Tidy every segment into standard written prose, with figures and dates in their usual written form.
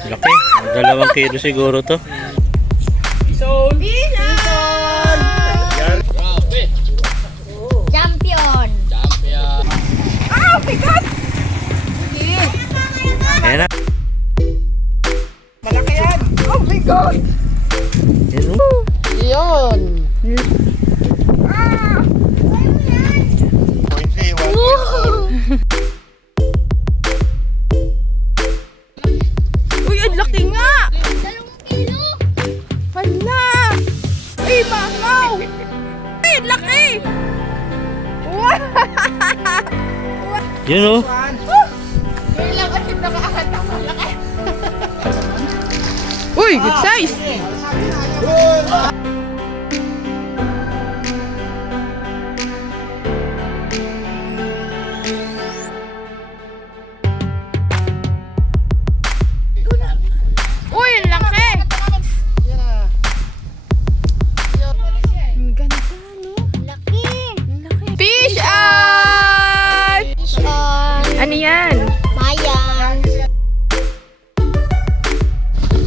Laki. 2 kilo siguro to. Bison! Champion! Champion! Ah, bigat! Ayan na. Malaki yan! Oh my God! Ayan o. Yun! Uy, ang laki nga! 2 kilo! Hala! Ay, mamaw! Ay, ang laki! Wow! Yun o. Yan lang kasi nakakatak ang laki. Uy, good size! Uy, ang laki! Ang ganda, no? Laki! Fish on! Fish on! Ano yan? Mayan!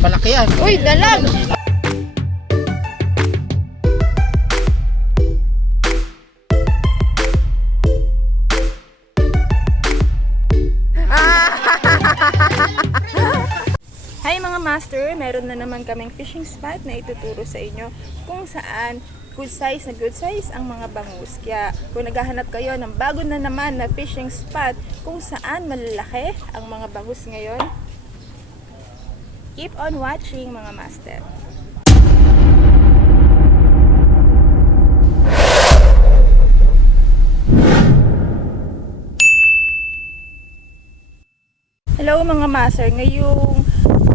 Malaki yan! Uy, dalag! Hi mga master, meron na naman kaming fishing spot na ituturo sa inyo kung saan good size ang mga bangus. Kaya kung naghahanap kayo ng bago na naman na fishing spot kung saan malalaki ang mga bangus ngayon, keep on watching mga master. Hello mga master, ngayong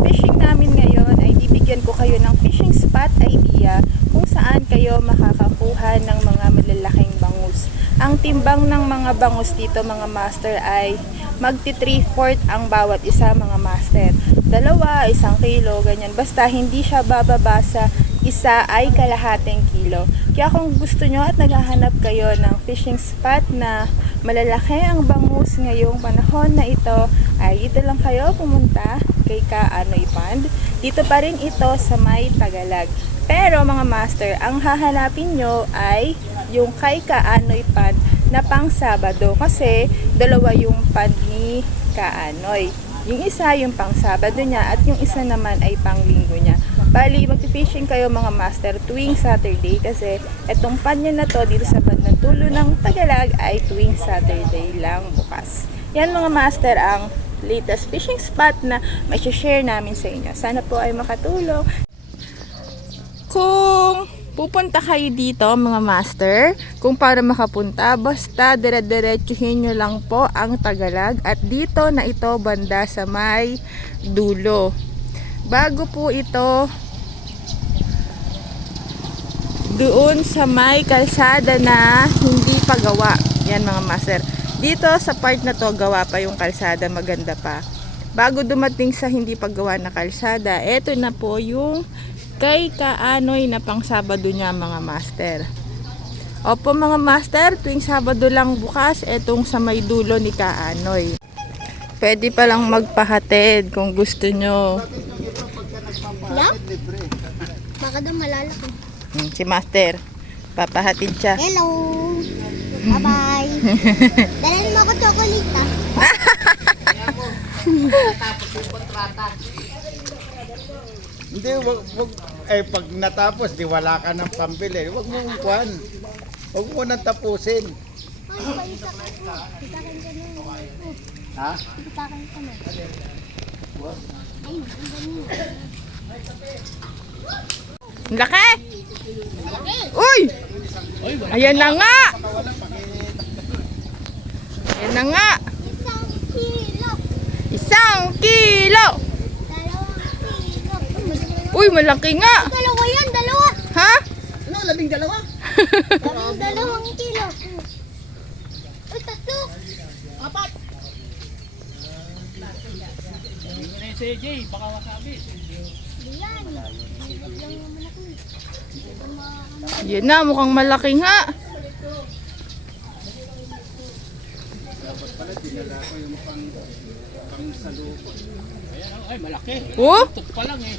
fishing namin ngayon ay bibigyan ko kayo ng fishing spot idea kung saan kayo makakakuha ng mga malalaking bangus. Ang timbang ng mga bangus dito mga master ay magti 3/4 ang bawat isa mga master. 2, 1 kilo, ganyan. Basta hindi siya bababa sa isa ay kalahating kilo. Kaya kung gusto nyo at naghahanap kayo ng fishing spot na malalaki ang bangus ngayong panahon na ito, ay dito lang kayo pumunta kay Kaanoy Pond. Dito pa rin ito sa may Tagalag. Pero mga master, ang hahanapin nyo ay yung kay Kaanoy Pond na pang Sabado. Kasi dalawa yung pond ni Kaanoy. Yung isa yung pang Sabado niya at yung isa naman ay pang Linggo niya. Bali, mag-fishing kayo mga master tuwing Saturday kasi etong pond niya na to dito sa bandang dulo ng Tagalag ay tuwing Saturday lang bukas. Yan mga master ang latest fishing spot na may share namin sa inyo. Sana po ay makatulong. Kung pupunta kayo dito mga master, kung para makapunta, basta dire-diretsuhin nyo lang po ang Tagalag at dito na ito banda sa may dulo. Bago po ito doon sa may kalsada na hindi pa gawa. Yan mga master. Dito sa part na to gawa pa yung kalsada, maganda pa. Bago dumating sa hindi pa gawa na kalsada, eto na po yung kay Kaanoy na pang Sabado niya mga master. Opo mga master, tuwing Sabado lang bukas etong sa may dulo ni Kaanoy. Pwede pa lang magpahatid kung gusto nyo. Yan? Baka daw malalaki. Si master, papahatid siya. Hello! Bye-bye! Dalhin mo ako chocolate ah. Hindi, wag, pag natapos, di wala ka ng pambili. Wag mong kuhan. Wag mo nang tapusin. Ay, paitakan ko. Itakan ka na. Ha? Itakan ka na. Ay, ang ganun. Laki! Uy! Ayan na nga! Ayan na nga! 1 kilo! 1 kilo! 2 kilo! Uy, malaki nga! Dalawa yan, dalawa! Ha? Ano, 12? 2 kilo! Uy, 3! 4. Yan! Hirap lang naman ako. Yan na, mukhang malaki nga. Dapat pala dinala ko yung pang salubot. Ay, malaki. Oh? Ito pa lang eh.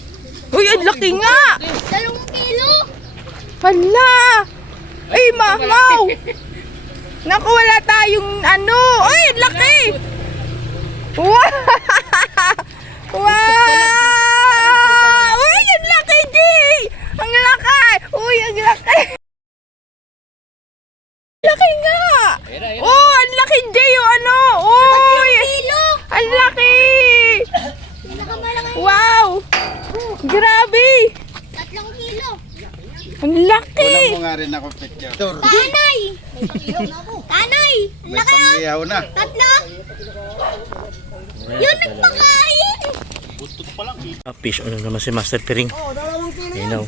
Uy, ang laki nga! 2 kilo. Hala! Ay, mamaw! Naku, wala tayong ano! Ay, ang laki! Wow! Wow! Uy, ang laki, G! Ang laki! Uy, ang laki! Laki nga! Oh, ang laki, J, yung ano! Uy! Ang laki! Pinakamalaki. Wow! Grabe! 3 kilo. Ang laki! Kulang mo nga rin ako picture. Tanay! May pang-ihaw na ako. Tanay! May pang-ihaw na. 3. Yun nagpakain! Fish on na naman si Master Piring. Ayun,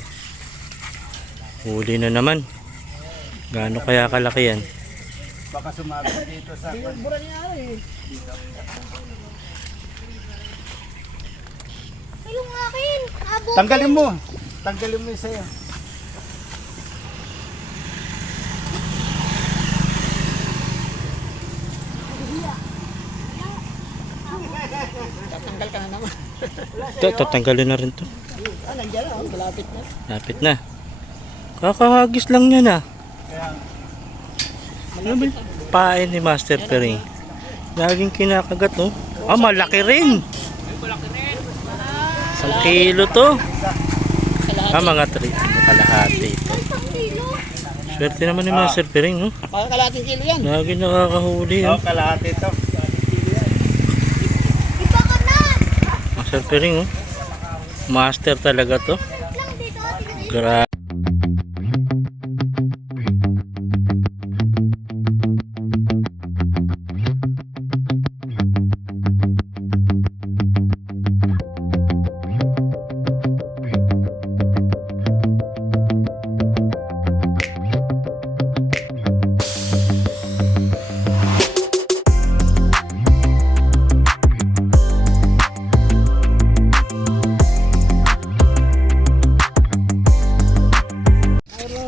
huli na naman. Gaano kaya kalaki yan? Baka sumabit dito sa... Ay, yung akin. Abo. Tanggalin mo. Tanggalin mo yung sa'yo. Tatanggal ka na naman. Ito, tatanggalin na rin to. Nandiyan na, malapit na. Lapit na. Kakahagis lang yan ah. Ano ba? Pain ni Master Piring. Laging kinakagat no. Ah, malaki rin. 1 kilo to. Ah, mga 3. Kalahati ito. 1 kilo. Swerte naman ni Master Piring, no? Pagkakalating kilo yan. Lagi nakakahuli, Oh, oh. kalahati ito. Iba ka na. Master Piring, oh. Master talaga to. Lang dito. Tingnan. Grabe.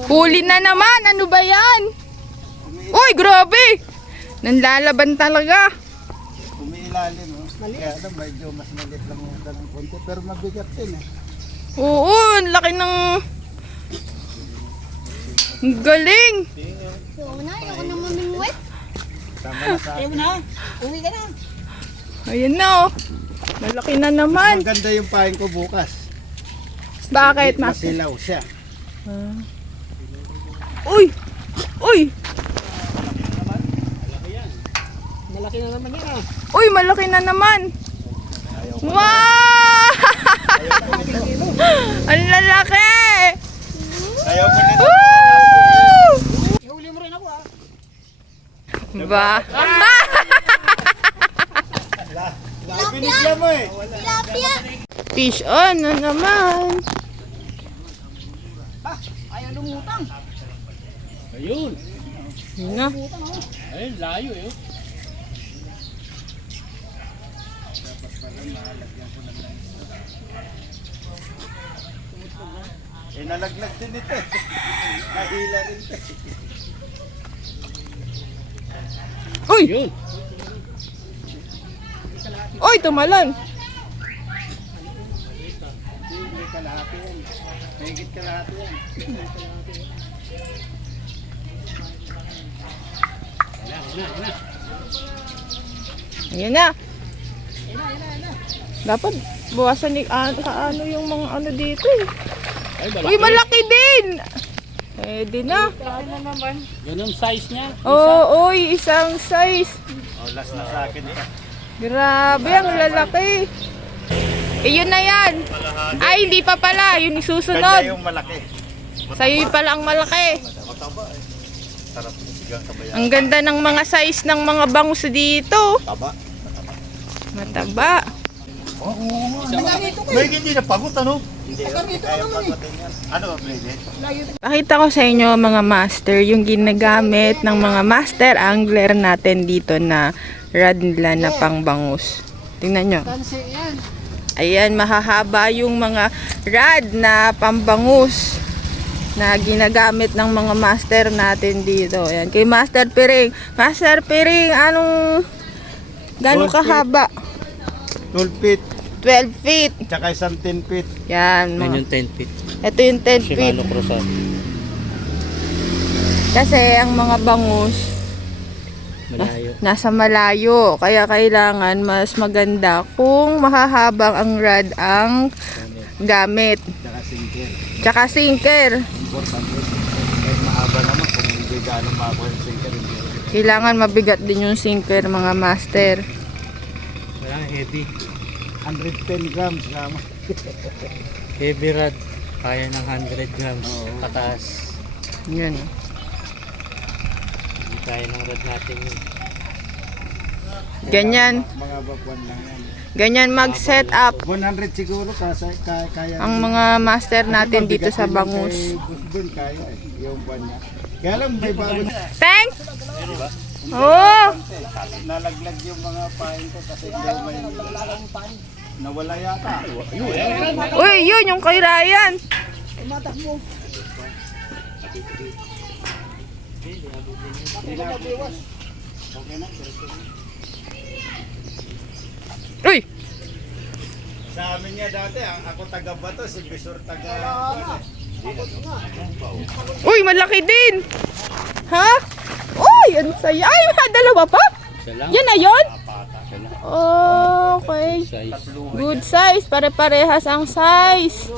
Huli na naman! Ano ba yan? Uy, grabe! Nanlalaban talaga. Umiilalim, oh. Kaya alam, medyo mas maliit lang yung ng konti. Pero mabigat din, eh. Oo, ang laki ng... Ang galing! Ayoko na. Ayoko na mamingwit. Tama na sa Ayaw akin. na. Uwi ka na. Ayan na oh. Malaki na naman. Maganda yung pain ko bukas. Bakit, Master? Masilaw siya. Uy! Uy! Malaki na naman yan ah. Uy, malaki na naman! Wow! Ang lalaki! Ayaw ko nito. Woo! Ihuli mo rin ako ah. Ba? Binigyan mo eh. Tilapia. Fish on na naman. Ayaw lumutang. Ayun. Yun na. Ayun, layo eh. Eh, nalaglag din ito eh. Nahila rin ito eh. Uy! Yun. Uy, tumalon! May kalahati yan. May higit kalahati yan. Ayan na. Dapat buwasan ni ano yung mga ano dito eh. Ay, Uy, malaki din! Pwede na. Ganun size niya. Oo, uy, isang size. Oh, last na sa akin ito. Grabe, ang lalaki. Eh, yun na yan. Ay, hindi pa pala. Yun Kanya isusunod. yung malaki. Sa'yo pala ang malaki. Sarap ng sigang kabayan. Ang ganda ng mga size ng mga bangus dito. Taba. Mataba. May hindi na pagod ano? Hindi. Kaya pagutin yan. Ano ba, Blade? Pakita ko sa inyo mga master yung ginagamit ng mga master angler natin dito na rod nila na pangbangus. Tingnan nyo. Tansi yan. Ayan, mahahaba yung mga rod na pambangus. na ginagamit ng mga master natin dito. Ayan, kay Master Piring. Master Piring, anong gano'ng 12 feet. kahaba? 12 feet, 12 feet. tsaka isang 10 feet. Yan, Yan mga. yung 10 feet. Ito yung 10 feet. Shimano Cruzat. Kasi ang mga bangus Malayo. nasa malayo. Kaya kailangan mas maganda kung mahahabang ang rod ang gamit. Tsaka sinker. Tsaka sinker. Importante. Kahit mahaba naman kung hindi gaano mahaba yung sinker. Kailangan mabigat din yung sinker, mga master. Wala, heavy. 110 grams kama. Heavy rod. Kaya ng 100 grams. Oo. Pataas. Yun. Hindi kaya ng rod natin yun. Ganyan. Mga bakwan lang yan. Ganyan mag-set up 100 siguro kaya. ang mga master natin dito sa bangus. Busbon kaya yung buwan niya. Kaya lang may bago na. Thanks! Oh! Nalaglag yung mga pain ko kasi daw may nawala yata. Uy, yun yung kay Ryan. Uy! Sa amin niya dati, ako taga Bato, si Bisor taga... Uy, malaki din! Ha? Uy, ang saya. Ay, dalawa pa? Isa lang. Yan na yun? Isa lang. Okay. Size. Good size. Pare-parehas ang size.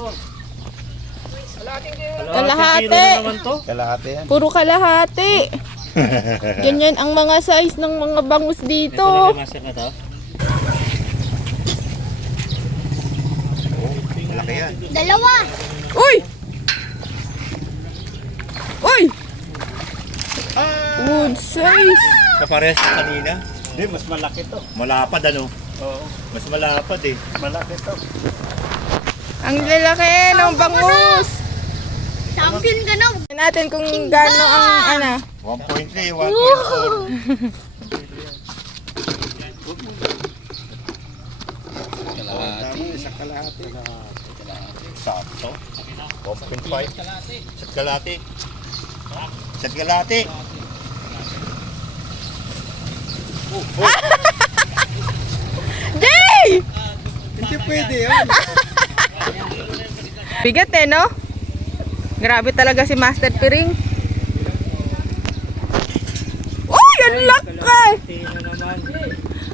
Kalahati. Kalahati yan. Puro kalahati. Ganyan ang mga size ng mga bangus dito. Master na to. Malaki yan. Dalawa. Uy! Uy! Good size. Kaparehas sa kanina. Hindi, mas malaki to. Malapad ano? Oo, Mas malapad eh. malaki to. Ang lalaki ng bangus. Champion ka na. Tingnan natin kung gaano ang ano. 1.3, 1.4. Tama, isang kalahati. Sakto. 1.5. Isa't kalati. Isa't kalati. Jay! Hindi pwede yan. Bigat eh, no? Grabe talaga si Master Piring. Uy, ang laki! Tingnan naman.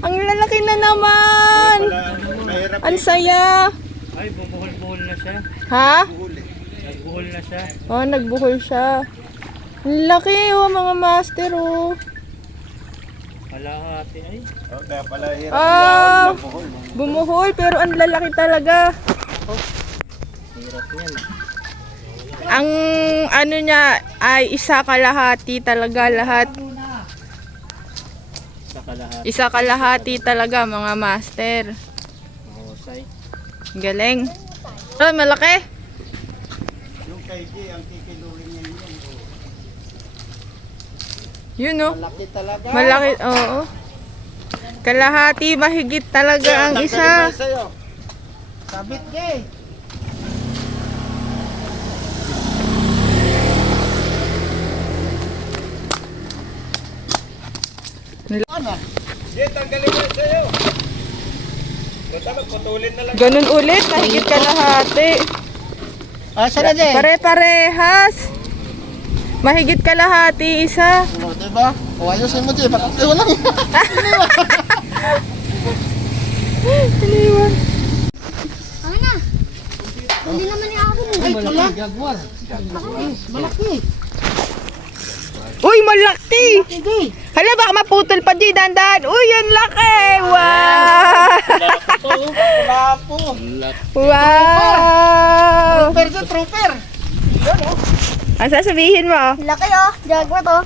Ang lalaki na naman! Mahirap Ang saya! Ay, bumuhol-buhol na siya. Ha? Nagbuhol na siya. Oh, nagbuhol siya. Ang laki, oh, mga master, oh. Kalahati ay. Kaya pala hirap Ah, ng buhol. bumuhol, pero ang lalaki talaga. Hirap niyan. Ang ano niya ay isa kalahati talaga lahat. Sa kalahati. Isa kalahati talaga, mga master. Mahusay. Galing. Oh, malaki. Yung kay G, ang kikiluhin niya yun. Yun, oh. Malaki talaga. Malaki, oo. Kalahati, mahigit talaga ang isa. Sabit G. G, tanggalin mo sa'yo. Putulin na lang. Ganun ulit, mahigit kalahati. Asa na G? Pare-parehas. Mahigit kalahati isa. Diba? O ayusin mo G, bakit lang. Iniwan. Ano na? Hindi naman yung ako. Ay, pala. Malaki. Uy, malaki! Hala, baka maputol pa, G, dandan. Uy, ang laki! Wow! Wala po. Wow! Trooper. Ang sasabihin mo? Laki oh. Jaguar to.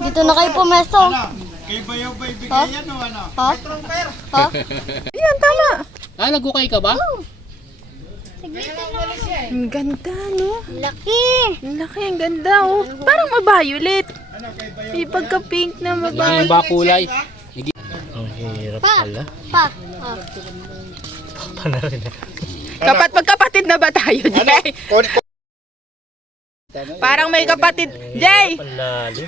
Dito na kayo pumesto. Ano? Kay Bayaw ba ibigay yan o ano? Ha? Trooper. Ha? Ayan, tama. Ah, nagukay ka ba? Ang ganda, no? Laki. Ang laki, ang ganda, oh. Parang ma-violet. Ano kay Bayaw? May pagka-pink na Yung ma-violet. ba kulay? Ang hirap Pa. pala. Pa. Oh. Pana rin. Magkapatid na ba tayo, Jay? Parang may kapatid. Jay! Malalim.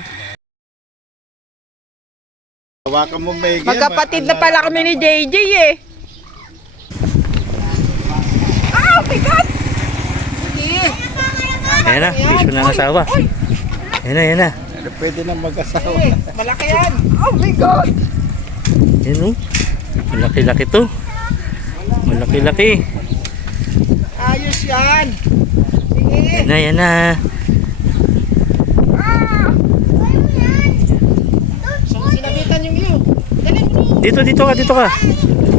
Hawakan mo may Magkapatid na pala kami ni JJ eh. Ah, bigat! Ayan na, fish na ng asawa. Ayan na, ayan na. Pwede na mag-asawa. Malaki yan. Oh my God! Ayan o. Malaki-laki to. Malaki-laki. Ayos yan. Ayan na, ayan na. Sinabitan yung iyo. Dali. Dito ka, dito ka.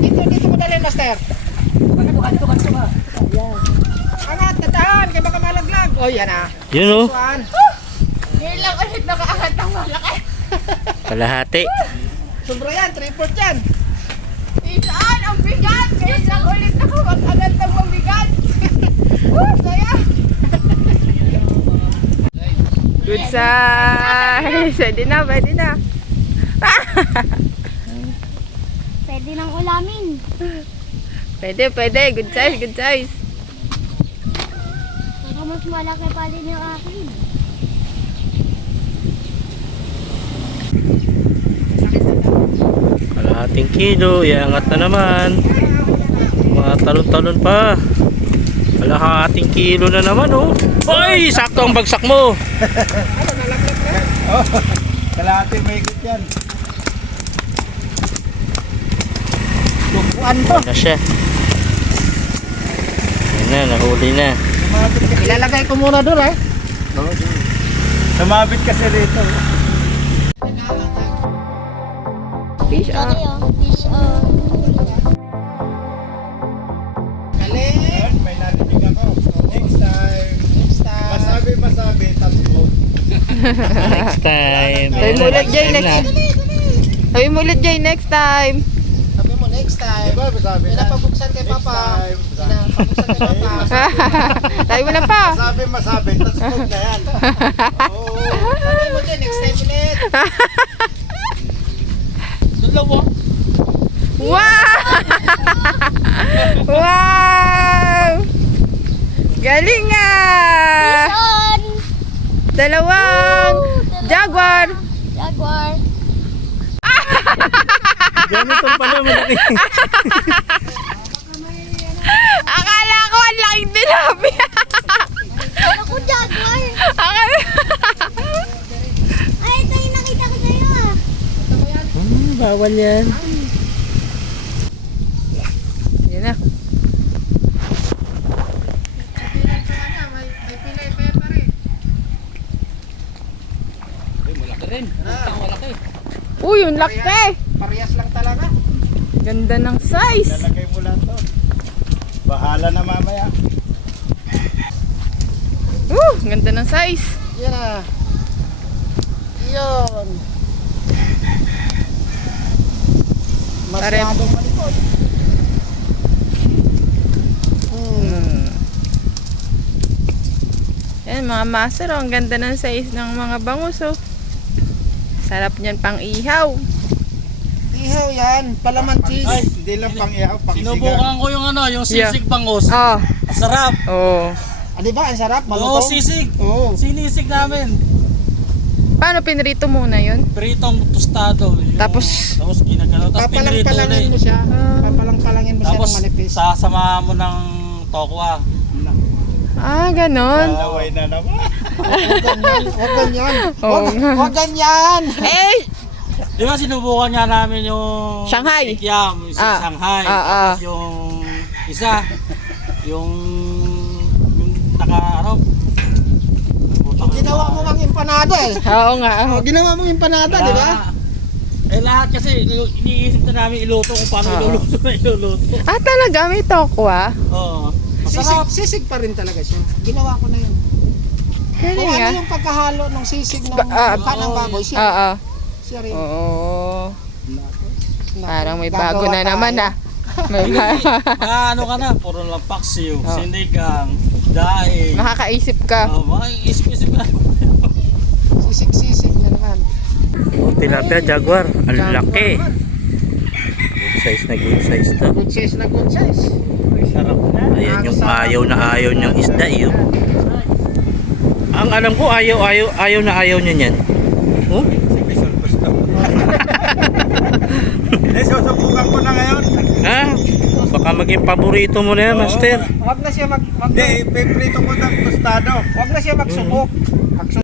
Dito mo dali, Master. Dito ka. Angat, tatahan. Kaya baka malaglag. Oh, yan ah. Yun o. Saan? Ngayon lang ulit nakaangat ang malaki. Kalahati. Sobra yan, 3/4 yan. Isaan, ang bigat. Ngayon lang ulit ako mag-angat ng mabigat. Saya. Good size. Pwede na, pwede na. Pwede nang ulamin. Pwede, pwede. Good size, good size. Baka mas malaki pa din yung akin. Kalahating kilo. Iangat na naman. Mga talon-talon pa. Kalahating kilo na naman oh. Oy! Sakto ang bagsak mo. Kalahati may higit yan. Ayan na siya. Ayan na, nahuli na. Ilalagay ko muna doon eh. Sumabit kasi rito. Fish on. Fish on. Ayan, may narinig ako. Next time. Masabi, tatlo. Next time. Sabi mo ulit, Jay, Time na. Sabi mo ulit, Jay, next time. Sabi mo next time. Diba, masabi na. Pinapabuksan kay Papa. Pinapabuksan kay Papa. Sabi mo na pa. Masabi, tatlo na yan. Oo. Sabi mo din next time ulit. Dalawa. Wow! Wow! Galing nga! On. Dalawang jaguar! Jaguar. Ganito pala malaki. Akala ko ang laking tilapia! Ako jaguar. Akala... Ay, ito yung nakita ko sa'yo ah. Bawal yan. Yan na. Malaki rin. Utang malaki. Uy, yung laki! Parehas lang talaga. Ganda ng size! Lalagay mo lang to. Bahala na mamaya. Ganda ng size! Yan ah. Yun. Masyadong malikot. Yan mga master, oh, ang ganda ng size ng mga bangus oh. Sarap niyan pang ihaw. Ihaw yan. Palaman cheese. Ay, hindi lang pang ihaw, pang sigaw. Sinubukan ko yung yung sisig bangus. Oh. Sarap. Oh. Ah, di ba? Ang sarap. Oo, Malutong. sisig. Oo. Sinisig namin. Paano pinrito muna yun? Pritong tostado. Tapos? ginagano. Tapos pinrito Papalang-palangin mo ulit. siya. Papalang-palangin mo siya Tapos ng manipis. sasamahan mo ng tokwa. Ah, ganon. Laway na naman. Huwag ganyan. Oo nga. Huwag ganyan. Eh! Di ba sinubukan nga namin yung Shanghai. Ikyam, yung Ah. Shanghai. Ah, Tapos yung isa, yung naka Ginawa mo ng empanada eh. Oo nga. Oh, ginawa mo empanada, di ba? Eh lahat kasi iniisip na namin iluto kung paano iluluto na iluluto. Ah, talaga? May tokwa? Oo. Sisig, Masarap. sisig pa rin talaga siya. Ginawa ko na yun. Galing Kung nga. ano yung pagkahalo ng sisig ng kanang baboy, siya, Oo. siya rin. Oo. Naku, Parang may gagawa bago na tayo. naman ah. May Ano ka na, puro lang paksiw, sinigang, daing. Makakaisip ka. Isip-isip ka. Sisig-sisig na naman. Oh, tilapia, jaguar. Ang laki. Good size na good size to. Good size na good size. Sarap na. Ayan yung ayaw na ayaw niyang isda yun. ang alam ko, ayaw na ayaw niya niyan. Oh? Si Bison gusto. Susubukan ko na ngayon. Ha? Baka maging paborito mo na yan, Master. Wag na siya Hindi, ipiprito ko ng tostado. wag na siya magsubok.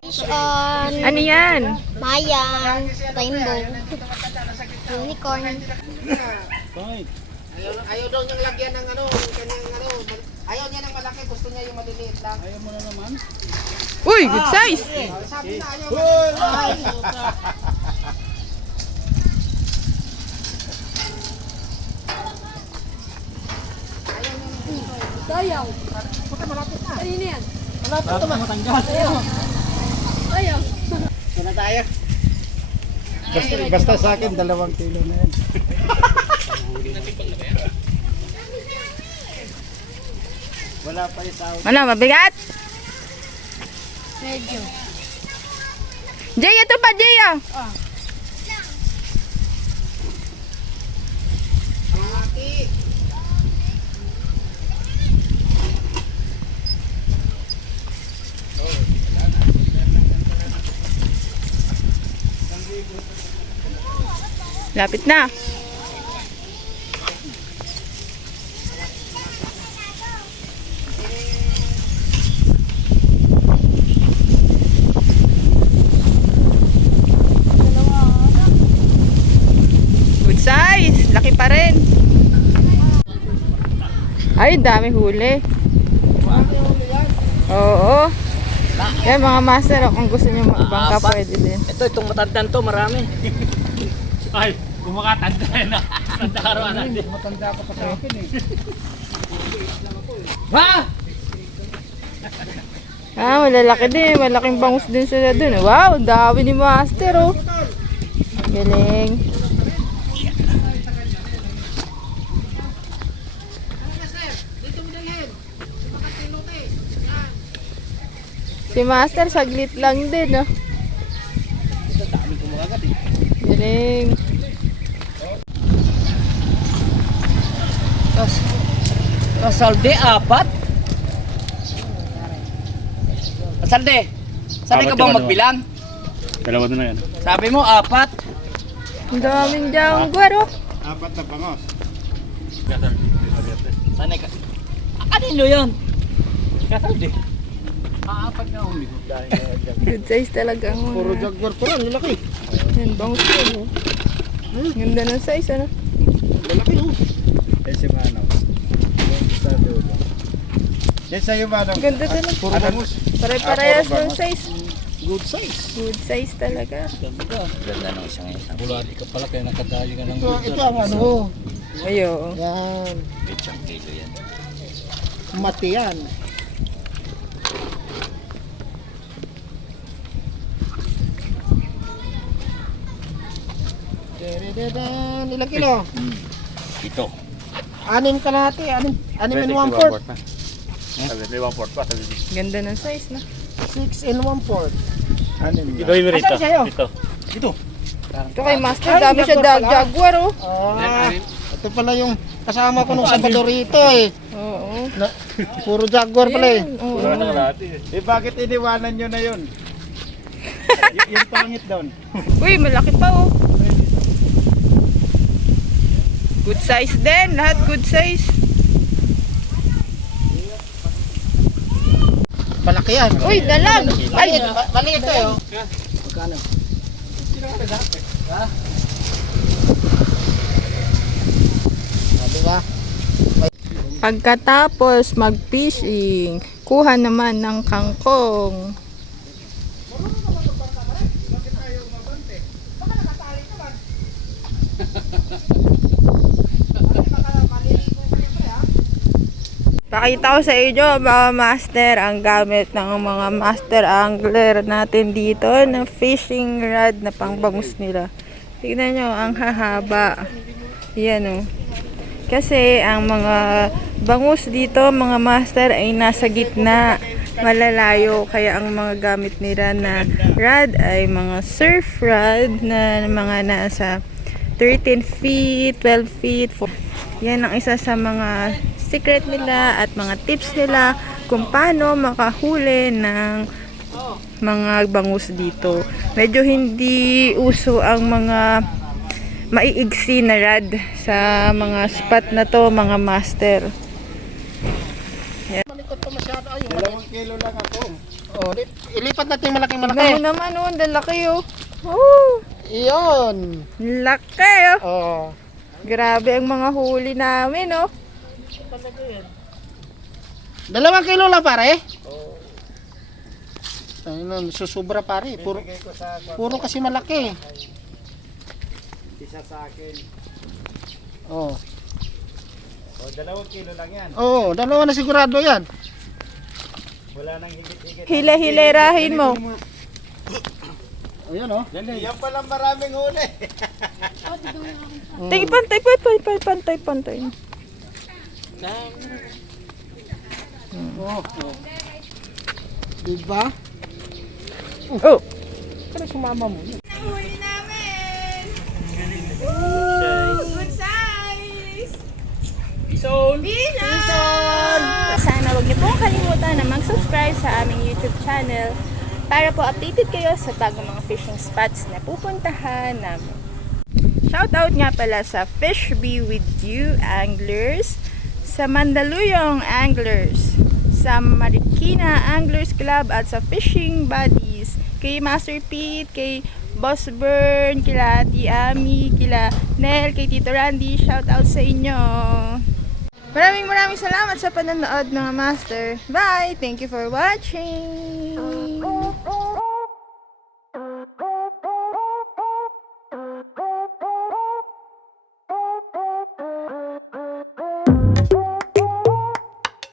Fish on. Ano yan? Mayan. Rainbow. Unicorn. Ayaw daw niyang lagyan ng ano, yung kanyang ano. Ayaw niya ng malaki, gusto niya yung maliliit lang. Ayaw mo na naman. Uy, good size! Sabi na ayaw. Kaya tayo. Basta sa akin, 2 kilo na yan. Wala pa yung sahod. Ano, mabigat? Medyo. Jay, ito pa, Jay, ah. Lapit na. Good size. Laki pa rin. Ay, dami huli. Oo. Yan mga master, kung gusto nyo magbangka, pwede din. Ito, itong matandaan to, marami. Ay, kumakatanda na. Tanda araw natin. Matanda ka pa sa akin eh. Ha? Ah, malalaki din. Malaking bangus din sila dun. Wow, dami ni master, oh. Galing. Si master, saglit lang din, oh. Galing. Salde, 4. Salde. Sanay ka bang magbilang? Dalawa na yan. Sabi mo, 4. Ang daming jangguar, oh. 4 na bangos. Sanay ka. Kanino yun? Kasalde. 4 na umigo. Good size talaga ang Puro mga. jaguar pa rin, lalaki. Yan, bangus yun, oh. Ganda ng size, ano? Lalaki oh. Eh si Manong. Yung sa dulo. Yan sa'yo Manong. Ganda talaga. Puro bangus. Pare-parehas puro ng bangus. size. Good size. Good size talaga. Ganda ng isang. Bulari ka pala kaya nakadayo ka ng Ito ang ano. Ayo. Yan. Isang kilo yan. Mati yan. Dedededan. Ilang kilo? Ito. 6 kalahati. 6 and 1/4. May 1/4 pa. Ganda ng size, na. 6 and 1/4. Ano yun? Ito yung Asan sa'yo? Ito. Ito kay master, Ay, dami siya jaguar pala. jaguar, oh. Ah, ito pala yung kasama ko nung Sabado rito eh. Oo. Puro jaguar pala eh. Oo. Eh bakit iniwanan nyo na yun? Yung pangit doon. Uy, malaki pa, oh. Good size din, lahat good size. Malaki yan. Uy, dalag. Ay, Maliit to eh. Oh. Diba? pagkatapos mag-fishing, kuha naman ng kangkong. Pakita ko sa inyo mga master ang gamit ng mga master angler natin dito na fishing rod na pangbangus nila. Tignan nyo, ang hahaba. Yan o. Kasi ang mga bangus dito, mga master, ay nasa gitna. Malalayo. Kaya ang mga gamit nila na rod ay mga surf rod na mga nasa 13 feet, 12 feet. Yan ang isa sa mga secret nila at mga tips nila kung paano makahuli ng mga bangus dito. Medyo hindi uso ang mga maiigsi na rad sa mga spot na to, mga master. Malikot pa masyado. Ay, yung 2 kilo lang ako. Oh, ilipat natin yung malaking Tignan malaki. mo naman, oh, ang laki, oh. Oh, Iyon. laki, oh. Oh. Grabe ang mga huli namin, oh. 2 kilo lang pare. Ayun, susubra pare. Puro kasi malaki. Isa sa akin. Oh. O, 2 kilo lang yan. Oh, 2 na sigurado yan. Wala nang higit-higit. Hila-hilerahin mo. Ayun oh. Yan palang maraming huli. Pantay. Oh. Diba? Oh. Pero sumama mo. Huli namin! Good size! Bison! Sana huwag niyo pong kalimutan na mag-subscribe sa aming YouTube channel para po updated kayo sa bagong mga fishing spots na pupuntahan namin. Shoutout nga pala sa Fish Be With You Anglers, sa Mandaluyong Anglers, sa Marikina Anglers Club at sa Fishing Buddies, kay Master Pete, kay Boss Bern, kila Ate Ami, kila Nel, kay Tito Randy. Shoutout sa inyo! Maraming salamat sa panonood mga master. Bye! Thank you for watching!